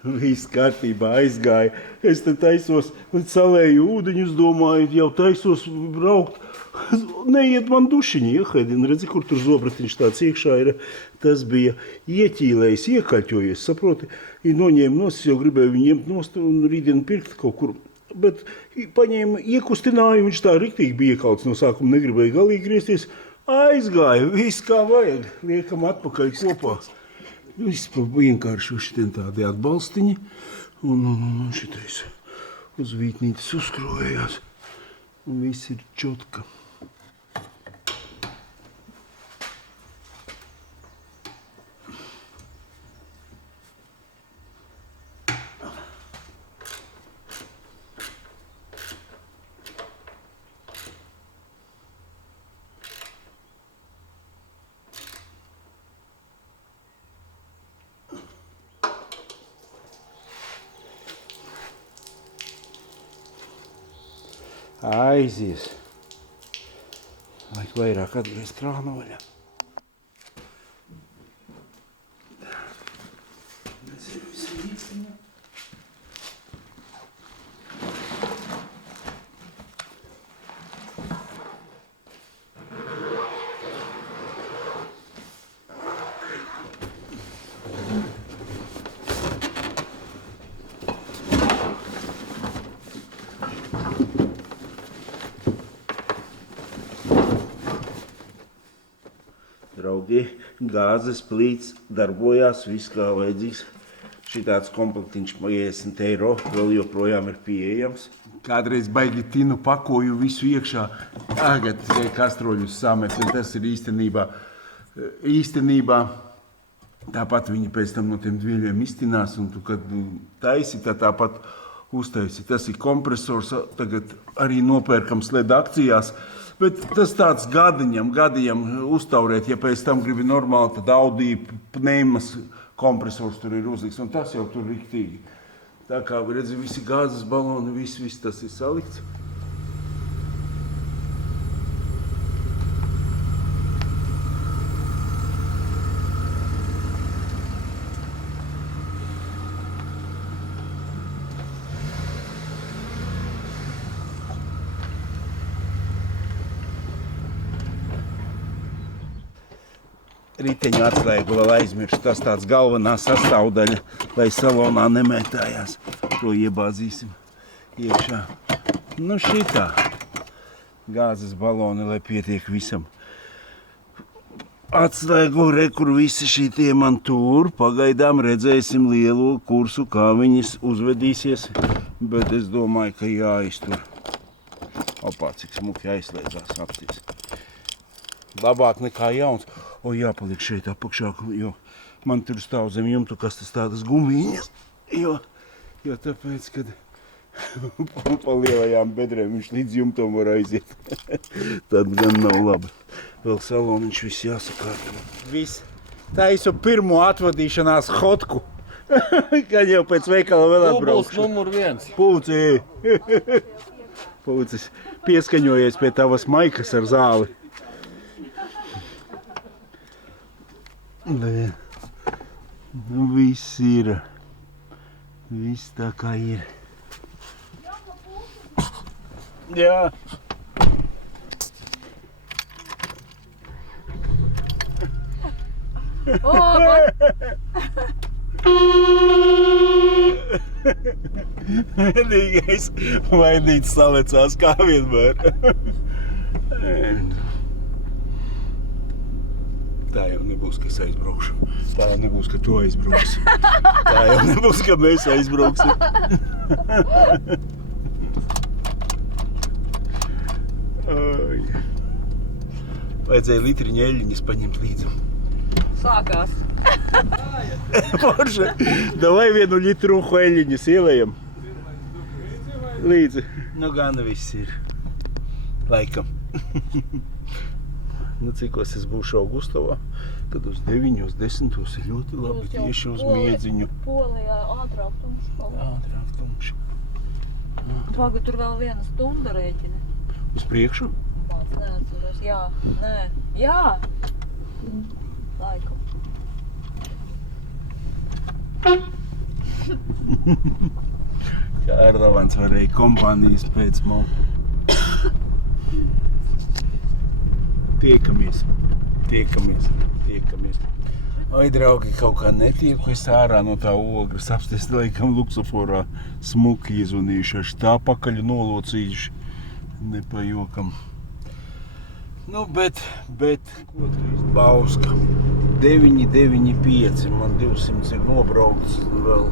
Viss kārtībā aizgāja. Es te taisos, salēju ūdeņus, domāju, jau taisos braukt. Neiet man dušiņi, iehaidina, redzi, kur tur zobratiņš tāds iekšā ir. Tas bija ieķīlējis, iekaļķojies, saproti. Noņēma nos, jau gribēju viņu ņemt nost un rītdien pirkt kaut kur. Bet paņēma, iekustināja, viņš tā riktīgi bija iekauts no sākuma, negribēja galīgi griezties. Aizgāja, viss kā vajag, liekam atpakaļ kopā. Viss vienkārši šitien tādi atbalstiņi un šitais uz vītnītes uzskrojās un viss ir čotka. Aizies. Vajag vairāk atgriezt krānu vaļā. Draugi, gāzes plīts darbojās, viss kā vajadzīgs. Šitāds komplektiņš 50 eiro vēl joprojām ir pieejams. Kādreiz baigi tinu pakoju visu iekšā, tagad kastroļus samet, un tas ir īstenībā. Tāpat viņi pēc tam no tiem dvieļiem iztinās, un tu, kad taisi, tāpat uztaisi. Tas ir kompresors, tagad arī nopērkams LED akcijās. Bet tas tāds gadiņam uztaurēt, ja pēc tam gribi normāli, tad Audi pneimas kompresors tur ir uzliks, un tas jau tur riktīgi. Tā kā, redzi, visi gāzes baloni, viss tas ir salikts. Riteņu atslēgu vēl aizmirst, tas tāds galvenā sastāvdaļa, lai salonā nemētājās. To iebāzīsim iekšā. Nu šitā. Gāzes baloni, lai pietiek visam. Atslēgu, kur visi šitie man tur. Pagaidām redzēsim lielo kursu, kā viņas uzvedīsies. Bet es domāju, ka jāiztur. Opā, cik smuki aizslēdzās apties. Labāk nekā jauns. O, jāpaliek šeit apakšā, jo man tur stāv zem jumtu, kas tas tādas gumīņas. Jo tāpēc, kad pa lielajām bedrēm viņš līdz jumtam var aiziet. Tad gan nav labi. Vēl saloniņš viss jāsakārto. Viss. Taisu pirmo atvadīšanās hotku. Kad jau pēc veikala vēl atbraukšu. Pubuls numur 1. Pūci. Pūcis pieskaņojies pie tavas maikas ar zāli. Viss ir. Viss tā kā ir. Jā. Vienīgais vainīts salecās kā vienmēr. Tā jau nebūs, ka es aizbraukšu. Tā jau nebūs, ka tu aizbrauksi. Tā jau nebūs, ka mēs aizbrauksim. Vajadzēja litriņu eļļiņas paņemt līdzi. Sākās. Porša, davai 1 litru eļļiņas ielējam. Līdzi. Nu gan viss ir. Laikam. Nu, cikos es būšu Augustovā, tad uz 9, uz 10 ir ļoti labi tieši uz Miedziņu. Polijā ātrāk tumšs paliek. Ātrāk tumši. Pagad, tur vēl 1 stunda rēķina. Uz priekšu? Māc, neatceros. Jā, nē. Jā! Laikam. Kārlavans varēja kompānijas pēc mums. Tiekamies. Ai, draugi, kaut kā netieku es ārā no tā ogras. Apsties, laikam, luksuforā smuki iezvanījuši. Aš tā pakaļ nolocījuši. Nepajokam. Nu, bet, ko tu īsti? Bauska. 995, man 200 ir nobraukts. Vēl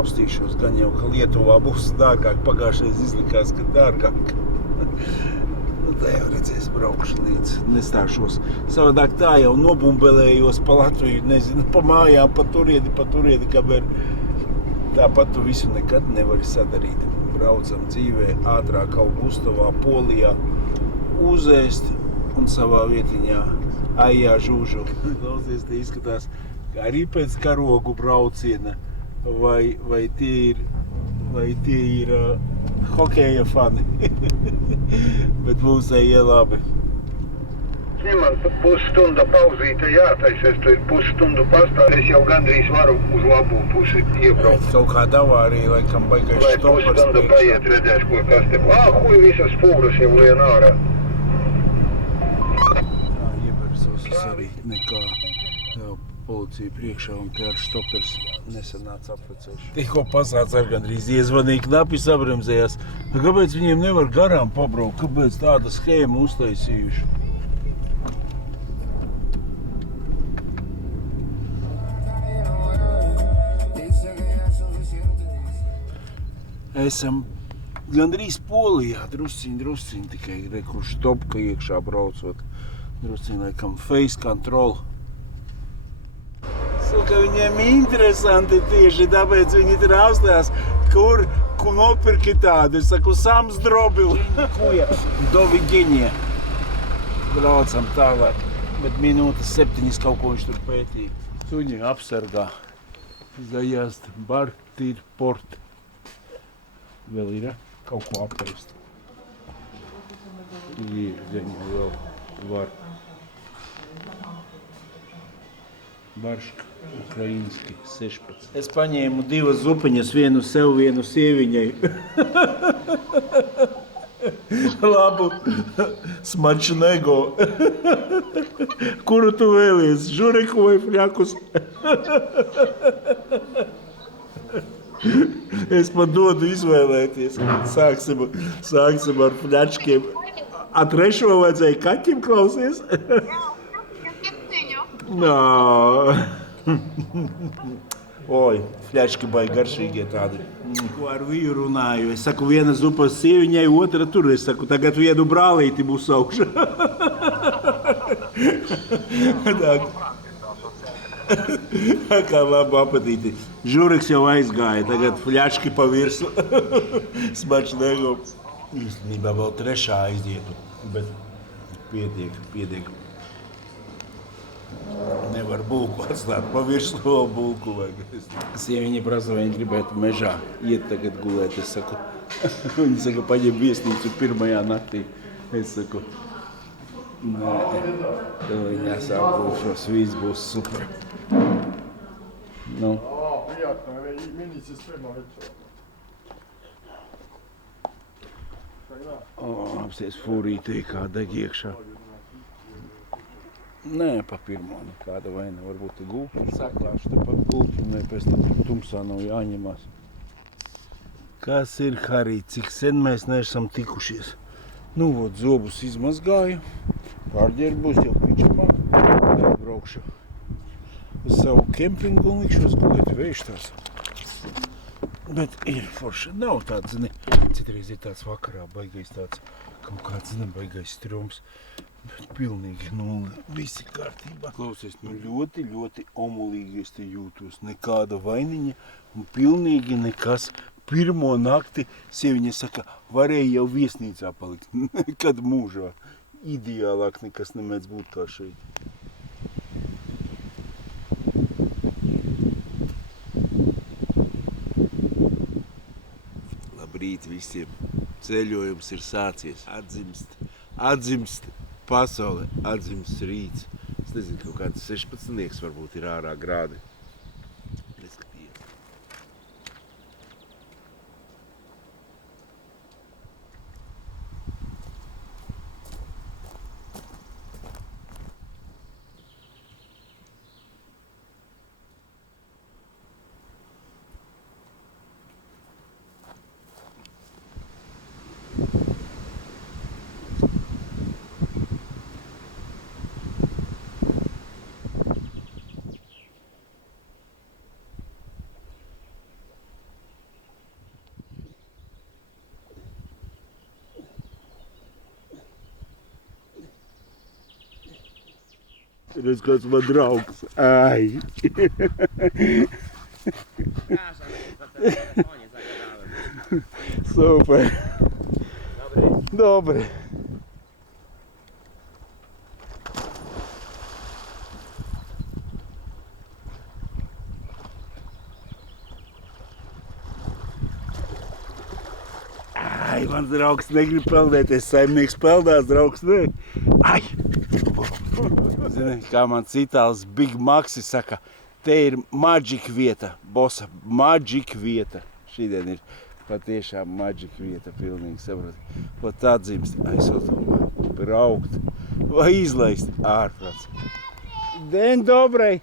apstīšos, gan jau, ka Lietuvā būs dārgāk. Pagājušais izlikās, ka dārgāk. Nu, tā jau redzēs, braukšu līdz, nestāšos. Savādāk tā jau nobumbelējos pa Latviju, nezinu, pa mājām, pa turiedi, kamēr tāpat tu visu nekad nevari sadarīt. Braucam dzīvē ātrāk Augustovā, Polijā, uzēst un savā vietiņā aijā žūžu. Klausies, te izskatās arī pēc karogu brauciena, vai tie ir hokeja fani. Bet mums eja labi. Man pusstunda pauzīte jātaisies, tu ir pusstundu pastāv, es jau gandrīz varu uz labo pusi iebraukt. Kaut kāda avārija, laikam, baigais Lai štopars pusstundu paiet, redzēs, ko kas te... Huj, visas fūras jau lien ārā. Tā, iebersos es arī nekā jau policija priekšā un te ar štopers nesanāca apvecēšu. Tikko pasāc ar gandrīz iezvanīja, knapi sabremzējās. Kāpēc viņiem nevar garām pabraukt? Kāpēc tāda schēma uztaisījuši? Esam gandrīz Polijā, drusciņ, tikai kurš topka iekšā braucot. Drusciņ, laikam, face control. Suka, viņiem interesanti tieši, tāpēc viņi tur apstājās, kur nopirki tādu. Es saku, sam zdrobil. Kuja, doviģiņie. Braucam tālāk, bet minūtes 7 kaut ko viņš tur pētīja. Suņi apsargā. Zajast, bar, tīr, port. Vēl ir kaut ko apēst. Ir, gaņa vēl var. Barška, ukrainski, 16. Es paņēmu 2 zupiņas, vienu sev, vienu sieviņai. Labu smačnego. Kuru tu vēlies, žuriku vai fļakus? Es man dodu izvēlēties. Sāksim ar fļačkiem. A trešo vajadzēja kaķim, klausies? Nā. Oi, fļački baigi garšīgie tādi. Ko ar vīru runāju? Es saku, viena zupas sieviņai, otra tur. Es saku, tagad vienu brālīti būs augšā. Kā labu apetīti. Žuriks jau aizgāja, tagad fļački pa virsu. Smačnego. Īstenībā vēl trešā aizietu, bet pietiek. Nevar bulku atstāt, pa virsu vēl bulku vajag. Sieviņa prasa, vai viņi gribētu mežā iet tagad gulēt. Es saku, viņi saka, paņem viesnīcu pirmajā naktī. Es saku, nē, viņi sākušos, viss būs super. Nu. Приятно, мини-система вечера. Apsies fūrītī, kā deg iekšā. Nē, pa pirmo nekāda vaina. Varbūt te gulpi saklāšu tepat gulpi, vai pēc tam tumsā nav jāņemās. Kas ir, Harī? Cik sen mēs neesam tikušies? Nu, vot, zobus izmazgāju. Pārģērbos jau pičamā. Braukšu uz savu kempingu un likšos gulēt vējš tās. Bet ir forši. Nav tāds, zini, citreiz ir tāds vakarā baigais tāds, kaut kāds, zini, baigais stroms. Bet pilnīgi nulle. Visi kārtībā. Klausies, nu ļoti omulīgi es te jūtos. Nekāda vainiņa un pilnīgi nekas. Pirmo nakti sieviņa saka, varēja jau viesnīcā palikt. Nekad mūžā. Ideālāk nekas nemēdz būt kā šeit. Labrīt visiem. Ceļojums ir sācies. Atzimst pasaule, atzimst rīts. Es nezinu, kaut kāds 16 varbūt ir ārā grādi. Neskatījies. Redz, kāds man draugs. Ai. Super. Dobre. Ai, mans draugs negrib peldēties, saimnieks peldās, draugs ne. Ai! Zini, kā mans itāls Big Maxi saka, te ir magic vieta, bosa, magic vieta. Šīdien ir patiešām magic vieta, pilnīgi saprot. Pat atzīmst, aizsot, braukt vai izlaist ārprāts. Den dobrai!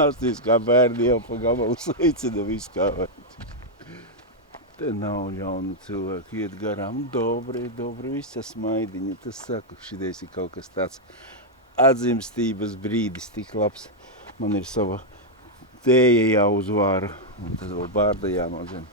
Asties kā bērni jau pa gabalu sveicina visu kā vajag. Te nav jaunu cilvēku iet garām. Dobri, visa smaidiņa. Tas saku, šitais ir kaut kas tāds atzimstības brīdis, tik labs. Man ir sava tēja jāuzvāra, un tad vēl bārda jānozem.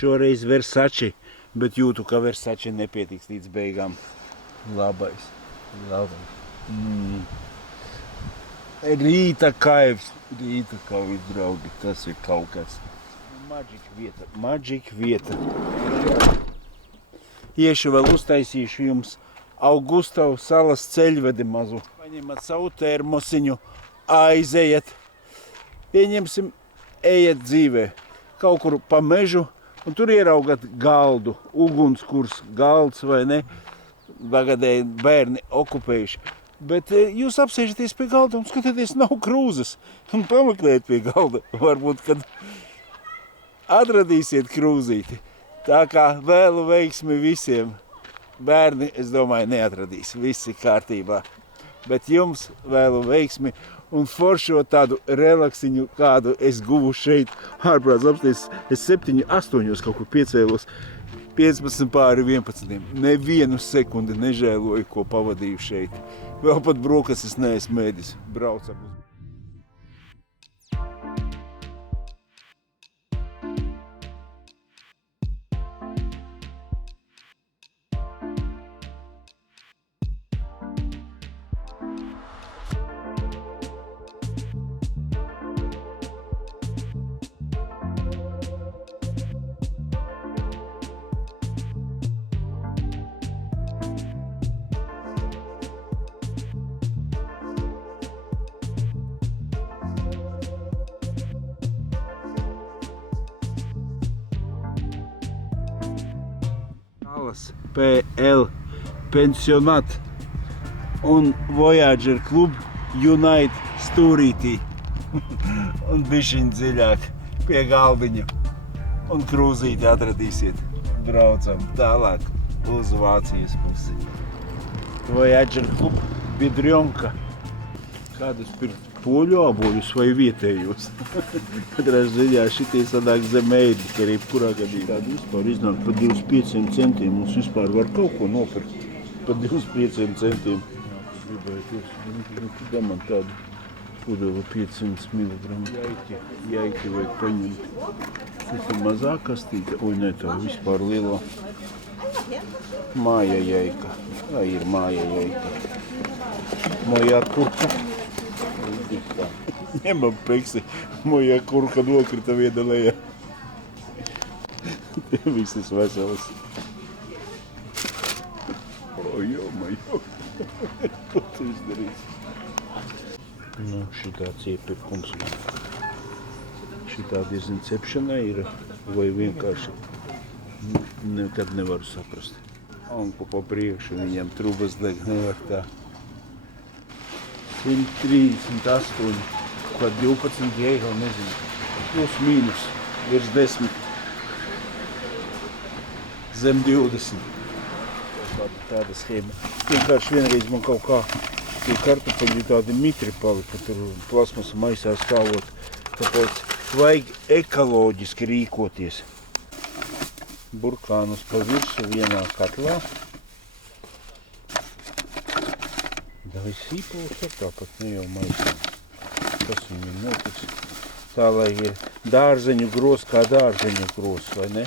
Šoreiz Versace, bet jūtu, ka Versace nepietiks līdz beigām. Labais. Rīta kaivs, draugi, tas ir kaut kas. Magic vieta. Iešu vēl uztaisīšu jums Augustavu salas ceļvedi mazu. Paņemat savu termosiņu, aizejiet. Pieņemsim, ejiet dzīvē, kaut kur pa mežu, un tur ieraugat galdu, ugunskurs, galds vai ne, bagadēji bērni okupējuši. Bet jūs apsēžaties pie galda un skatāties, nav krūzes, un pameklējiet pie galda. Varbūt, kad atradīsiet krūzīti. Tā kā vēlu veiksmi visiem. Bērni, es domāju, neatradīs, visi kārtībā. Bet jums vēlu veiksmi un foršo tādu relaksiņu, kādu es guvu šeit. Ārprāts apsties, es 7-8 kaut kur piecēlos, 15 pāri 11. Nevienu sekundi nežēloju, ko pavadīju šeit. Vēl pat brokastis neesmu ēdis. Braucam uz... PL pensionat un Voyager Club Unite stūrītī. Un bišķiņ dziļāk pie galdiņa. Un krūzīti atradīsiet. Braucam tālāk uz Vācijas pusi. Voyager Club Biedrionka. Kādus pirkt poļu āboļus vai vietējos? Katrā ziņā šitie sanāk zem ēdi, ka arī kurā gadījumā. Tāda vispār iznāk par 25 centiem. Mums vispār var kaut ko nopirkt par 25 centiem. Gribēju man tādu pudeli 500 mg. Jaiki vajag paņemt. Tas ir mazā kastīte. Oi, ne, tā vispār lielā. Māja jaika. Vai ir māja jaika? Moja kurka. Ņemam peksi, moja kurka nokrita viena lejā. Visas veselas. Ojo. Ko tu izdarīsi? Nu, šitāds iepirkums. Šitā diezgan cepšanai ir, vai vienkārši nekad nevaru saprast. Un pa priekšu viņam trubas deg, nevar tā. 138, kaut 12 eiro, nezinu, plus mīnus, virs 10, zem 20. tāda schēma. Vienkārši vienreiz man kaut kā tie kartupeļi tādi mitri palika, tur plasmasa maisā stāvot. Tāpēc vajag ekoloģiski rīkoties. Burkānus pa virsu vienā katlā. Vai sīpols ar tāpat ne jau maisā. Tas viņam notiks. Tā, lai ir dārzeņu gros kā dārzeņu gros, vai ne?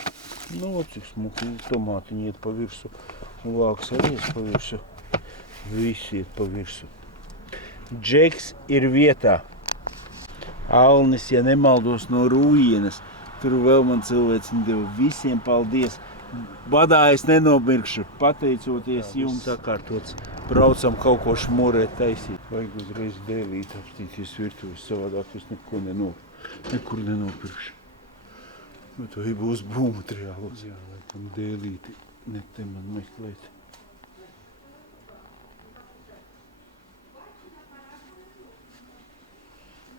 Nu, cik smuki tomātiņi iet pa virsu. Un vāks arī iet pa virsu. Visi iet pa virsu. Džeks ir vietā. Alnis, ja nemaldos, no Rūjienas. Tur vēl man cilvēciņi deva. Visiem paldies. Badā es nenomirkšu. Pateicoties jums sakārtots. Braucam kaut ko šmurēt taisīt. Vajag uzreiz dēlīt apstīties virtuves. Savādāk es nekur nenopirkšu. Bet vai būs būvmateriālos? Jā, laikam dēlīti. Ne te man meklēt.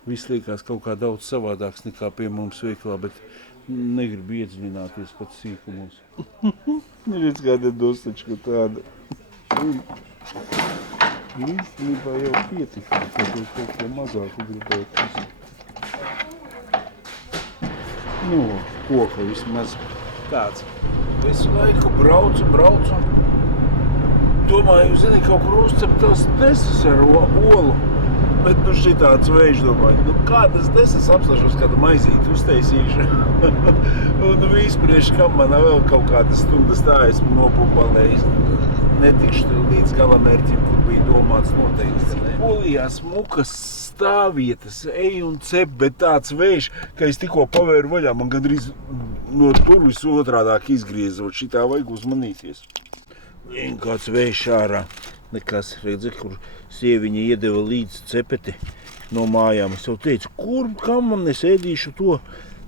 Viss liekas kaut kā daudz savādāks nekā pie mums veiklā, bet negribu iedziļināties pat sīkumos. Neredz kāda dostačka tāda. Īstenībā jau pietika, kaut ko mazāku gribētu. Nu, koka vismaz tāds. Visu laiku braucu. Domāju, zini, kaut kur uzcep tās desas ar olu. Bet nu šitāds vējš domāju, nu kādas desas apslašos kādu maizīti uztaisīšu. Un viss priekš kam man vēl kaut kādas stundas tā esmu nopumpalējis. Netikšu līdz galamērķim, kur bija domāts noteikti. Polijā smukas stāvvietas, ej un cep, bet tāds vējš, ka es tikko pavēru vaļā, man gandrīz no turvis otrādāk izgriezot. Šitā vajag uzmanīties. Vien kāds vējš ārā. Nekas, redzi, kur sieviņa iedeva līdz cepeti no mājām. Es jau teicu, kam man es ēdīšu to?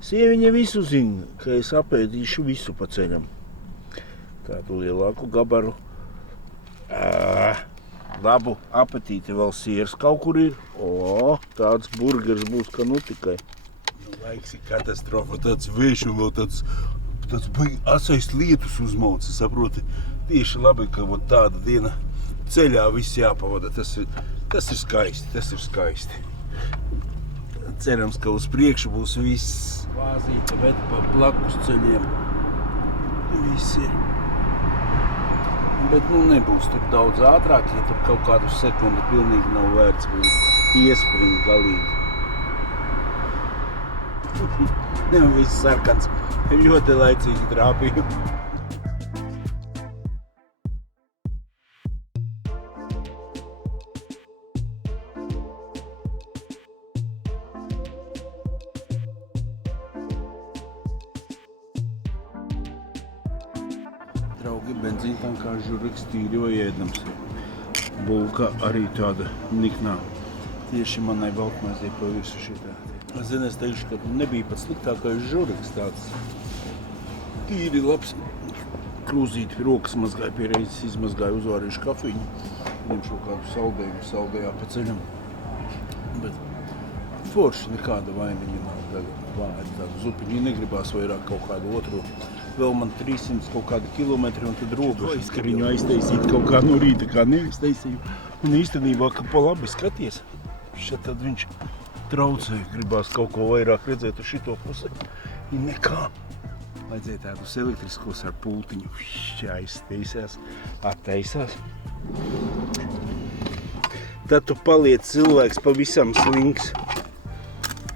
Sieviņa visu zina, ka es apēdīšu visu pa ceļam. Tādu lielāku gabaru. Labu apetīti, vēl siers kaut kur ir. O, tāds burgers būs, ka nu tikai. Laiks ir katastrofa, tāds vējš un vēl tāds asais lietus uzmauca, saproti. Tieši labi, ka tāda diena ceļā viss jāpavada. Tas ir skaisti. Cerams, ka uz priekšu būs viss vāzīta, bet pa blakus ceļiem viss ir. Bet nu nebūs tur daudz ātrāk, ja tur kaut kādu sekundi pilnīgi nav vērts iespringt galīgi. Viss sarkans, ļoti laicīgi trāpīju. Draugi, benzīntankā žuriks tīri vai ēdams. Bulka arī tāda niknā. Tieši manai baltmaizei pa visu šitā. Zini, es teikšu, ka nebija pat sliktākais žuriks tāds. Tīri labs. Krūzīti rokas mazgāja, pie reizes izmazgāja uzvārīšu kafiju. Viņam šo kādu saldējā pa ceļam. Bet forši nekāda vainiņa nav tagad. Vāri tādu zupiņu negribās vairāk kaut kādu otro. Vēl man 300 kaut kādi kilometri un tad robežu izkariņu aiztaisīt kaut kā no rīta, kā neiztaisīju. Un īstenībā, ka pa labi skaties, šeit tad viņš traucē, gribās kaut ko vairāk redzēt uz šito pusi. Ir nekā. Vajadzēja tādus elektriskos ar pultiņu. Aiztaisās, attaisās. Tad tu paliec cilvēks pavisam slinks.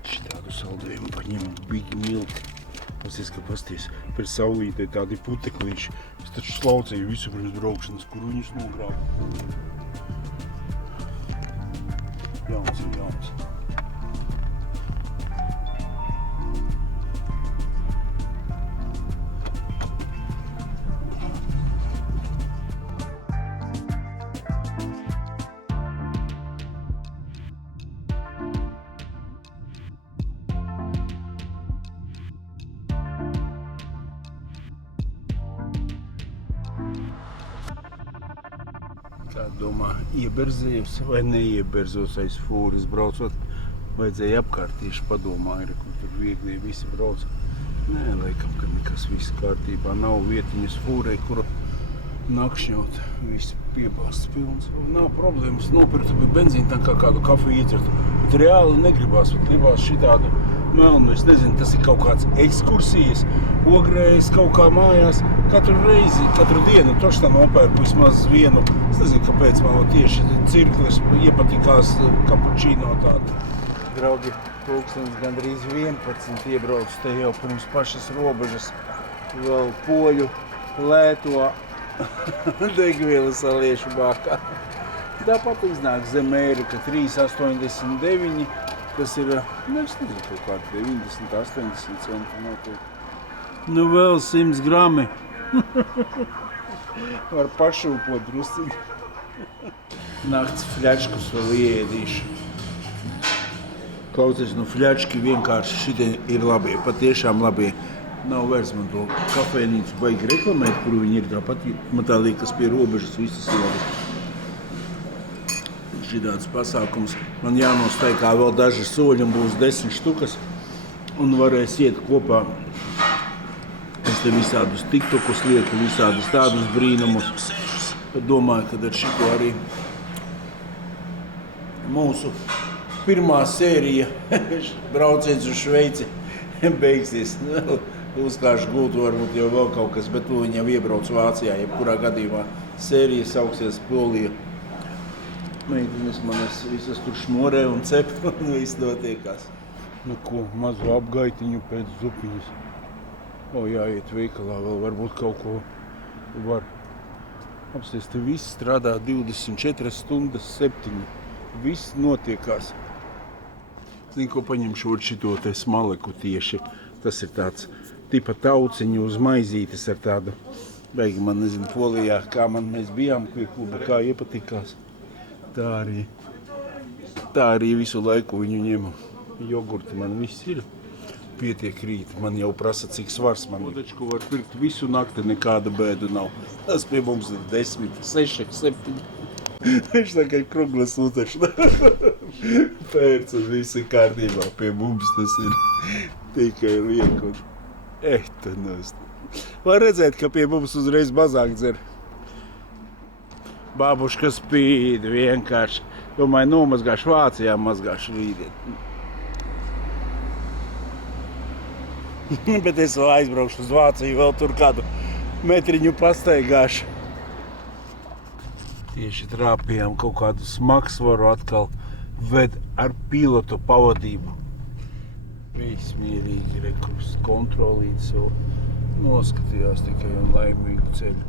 Šitādu saldējumu paņem Big Milk. Es kā pasties, pēc saulītē tādi puteklīši. Es taču slaucēju visu pirms braukšanas, kur viņus nogrābu. Jauns ir jauns. Kā domā, ieberzējos vai neieberzos aiz fūras braucot? Vajadzēja apkārt tieši padomāju, kur tur viegli visi brauc. Nē, laikam, ka nekas viss kārtībā. Nav vietiņas fūrai, nakšņot, viss piebāsts pilns. Nav problēmas nopirkt benzīnu tankā kādu kafiju iedzert. Bet reāli negribās, bet gribās šitādu melnu. Es nezinu, tas ir kaut kāds ekskursijas, ogrējs kaut kā mājās. Katru reizi, katru dienu toši tam nopērku vismaz vienu. Es nezinu, kāpēc man tieši cirklis iepatikās kapučīno tādu. Draugi, pulkstenis gandrīz 11 iebrauc te jau pirms pašas robežas. Vēl poļu lēto degvielu saliešu bākā. Tāpat iznāk zem mēra, ka 3,89, tas ir, es nezinu, kaut kādi 90, 80 centi notiek. Nu vēl 100 grami. Var pašūpot drusciņu. Nakts fļačkus vēl ieēdīšu. Klausies, nu fļački vienkārši šitie ir labie, patiešām labie. Nav vairs man to kafejnīcu baigi reklamēt, kur viņi ir tāpat. Man tā liekas pie robežas visas labi. Šitāds pasākums. Man jānostaigā vēl daži soļi un būs 10 štukas. Un varēs iet kopā. Es te visādus tiktokus lieku, visādus tādus brīnumus. Bet domāju, ka ar šito arī mūsu pirmā sērija brauciens uz Šveici beigsies. Uzkāšu gultu, varbūt jau vēl kaut kas, bet viņi jau iebrauc Vācijā, jebkurā gadījumā sērija sauksies Polija. Meitenes manas visas tur šmorē un cep un viss notiekās. Nu ko, mazu apgaitiņu pēc zupiņas. Jāiet veikalā vēl, varbūt kaut ko var. Apsties, te viss strādā 24 stundas 7. Viss notiekās. Zini, ko paņemšu šito te smaleku tieši. Tas ir tāds tipa tauciņu uz maizītes ar tādu, beigi man nezinu, Polijā, kā mēs bijām pie kluba, kā iepatikās. Tā arī visu laiku viņu ņemu. Jogurti man viss ir. Pietiek rīt, man jau prasa, cik svars man ir. Vodečku var pirkt visu nakti, nekāda bēdu nav. Tas pie mums ir 10, 6, 7. Viņš tā kā kruglas ūtešana. Pērc un viss ir kārtībā. Pie mums tas ir tikai liek un nost. Var redzēt, ka pie mums uzreiz mazāk dzer. Bābuška spīd vienkārši. Domāju, nomazgāšu Vācijā, mazgāšu rītdien. Bet es vēl aizbraukšu uz Vāciju, vēl tur kādu metriņu pastaigāšu. Tieši trāpījām kaut kādu smagsvaru atkal ved ar pilotu pavadību. Viss mierīgi, rekurs kontrolīt savu. Noskatījās tikai un laimīgu ceļu.